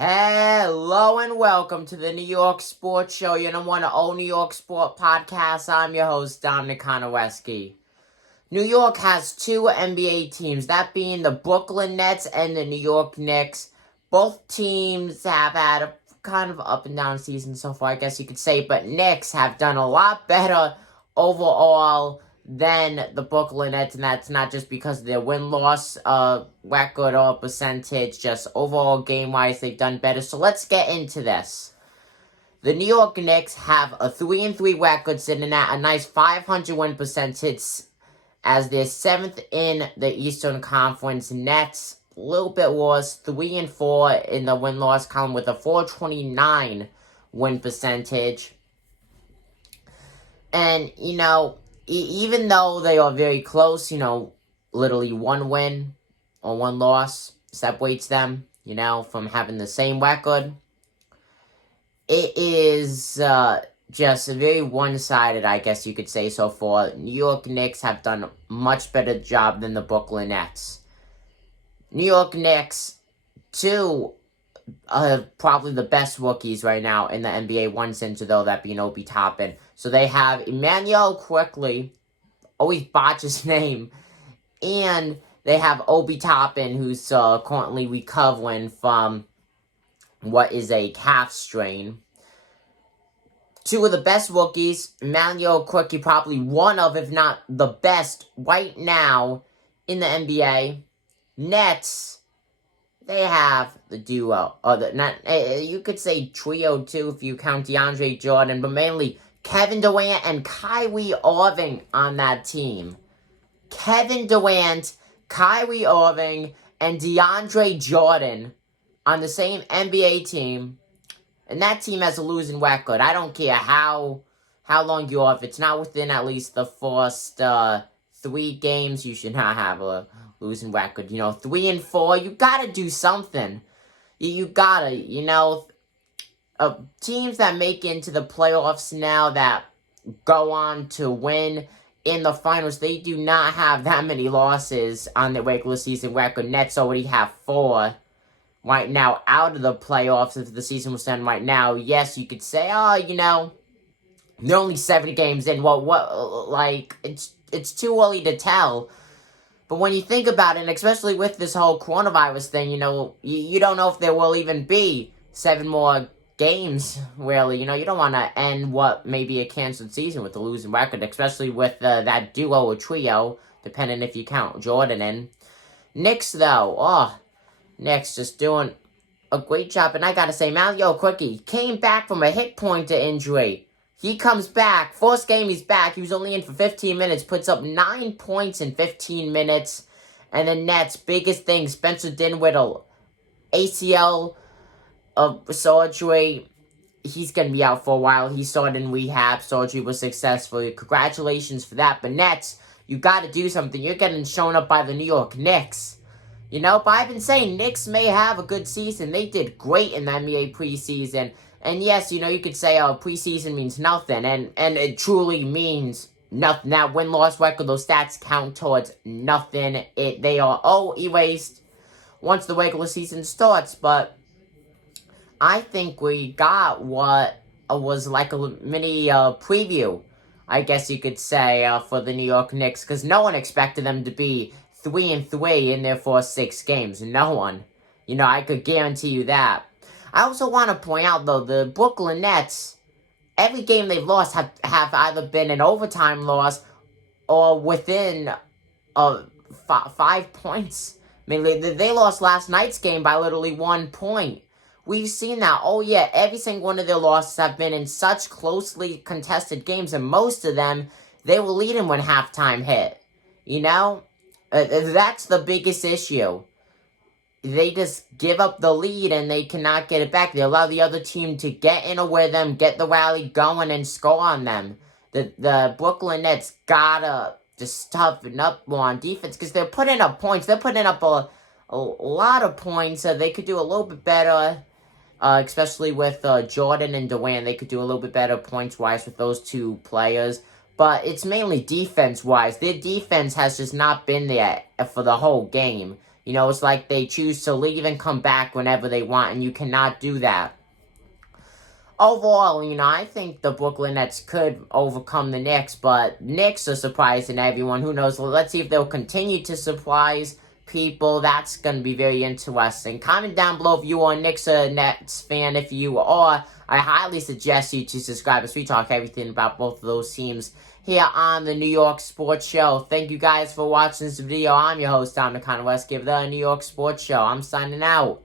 Hello and welcome to the New York Sports Show, your number one New York Sport podcast. I'm your host, Dominic Konoweski. New York has two NBA teams, that being the Brooklyn Nets and the New York Knicks. Both teams have had a kind of up and down season so far, I guess you could say, but Knicks have done a lot better overall than the Brooklyn Nets, and that's not just because of their win-loss record or percentage, just overall game-wise, they've done better. So let's get into this. The New York Knicks have a 3-3 record, sitting at a nice 500 win percentage as they're 7th in the Eastern Conference. Nets, a little bit worse, 3-4 in the win-loss column with a 429 win percentage. And, even though they are very close, literally one win or one loss separates them, from having the same record. It is just a very one-sided, I guess you could say, so far. New York Knicks have done a much better job than the Brooklyn Nets. New York Knicks, two probably the best rookies right now in the NBA, one center though, that being Obi Toppin. So they have Emmanuel Quickly, always botch his name, and they have Obi Toppin, who's currently recovering from what is a calf strain. Two of the best rookies, Emmanuel Quickly, probably one of, if not the best right now in the NBA. Nets, they have the duo, you could say trio too if you count DeAndre Jordan, but mainly Kevin Durant and Kyrie Irving on that team. Kevin Durant, Kyrie Irving, and DeAndre Jordan on the same NBA team, and that team has a losing record. I don't care how long you're off. If it's not within at least the first 3 games, you should not have a losing record. 3-4, you gotta do something. You gotta, teams that make into the playoffs now that go on to win in the finals, they do not have that many losses on their regular season record. Nets already have 4 right now out of the playoffs if the season was done right now. Yes, you could say, they're only 7 games in. Well, it's too early to tell. But when you think about it, and especially with this whole coronavirus thing, you don't know if there will even be 7 more games, really. You don't want to end what may be a canceled season with a losing record, especially with that duo or trio, depending if you count Jordan in. Knicks, though, Knicks just doing a great job. And I gotta say, Emmanuel Quickly came back from a hip pointer injury. He comes back. First game he's back. He was only in for 15 minutes. Puts up 9 points in 15 minutes. And the Nets, biggest thing, Spencer Dinwiddie, ACL surgery. He's going to be out for a while. He started in rehab. Surgery was successful. Congratulations for that. But Nets, you got to do something. You're getting shown up by the New York Knicks. But I've been saying Knicks may have a good season. They did great in the NBA preseason. And yes, you could say, preseason means nothing, and it truly means nothing. That win-loss record, those stats count towards nothing. They are all erased once the regular season starts, but I think we got what was like a mini preview, I guess you could say, for the New York Knicks, because no one expected them to be 3-3 in their first 6 games. No one. I could guarantee you that. I also want to point out, though, the Brooklyn Nets, every game they've lost have either been an overtime loss or within 5 points. I mean, they lost last night's game by literally 1 point. We've seen that. Oh, yeah, every single one of their losses have been in such closely contested games, and most of them, they were leading when halftime hit. That's the biggest issue. They just give up the lead and they cannot get it back. They allow the other team to get in a rhythm, get the rally going, and score on them. The Brooklyn Nets gotta just toughen up more on defense because they're putting up points. They're putting up a lot of points. They could do a little bit better, especially with Jordan and Durant. They could do a little bit better points-wise with those 2 players. But it's mainly defense-wise. Their defense has just not been there for the whole game. You know, it's like they choose to leave and come back whenever they want, and you cannot do that. Overall, you know, I think the Brooklyn Nets could overcome the Knicks, but Knicks are surprising everyone. Who knows? Well, let's see if they'll continue to surprise people. That's going to be very interesting. Comment down below if you are a Knicks or Nets fan. If you are, I highly suggest you to subscribe as we talk everything about both of those teams here on the New York Sports Show. Thank you guys for watching this video. I'm your host, Tom McConnell West. Give the New York Sports Show. I'm signing out.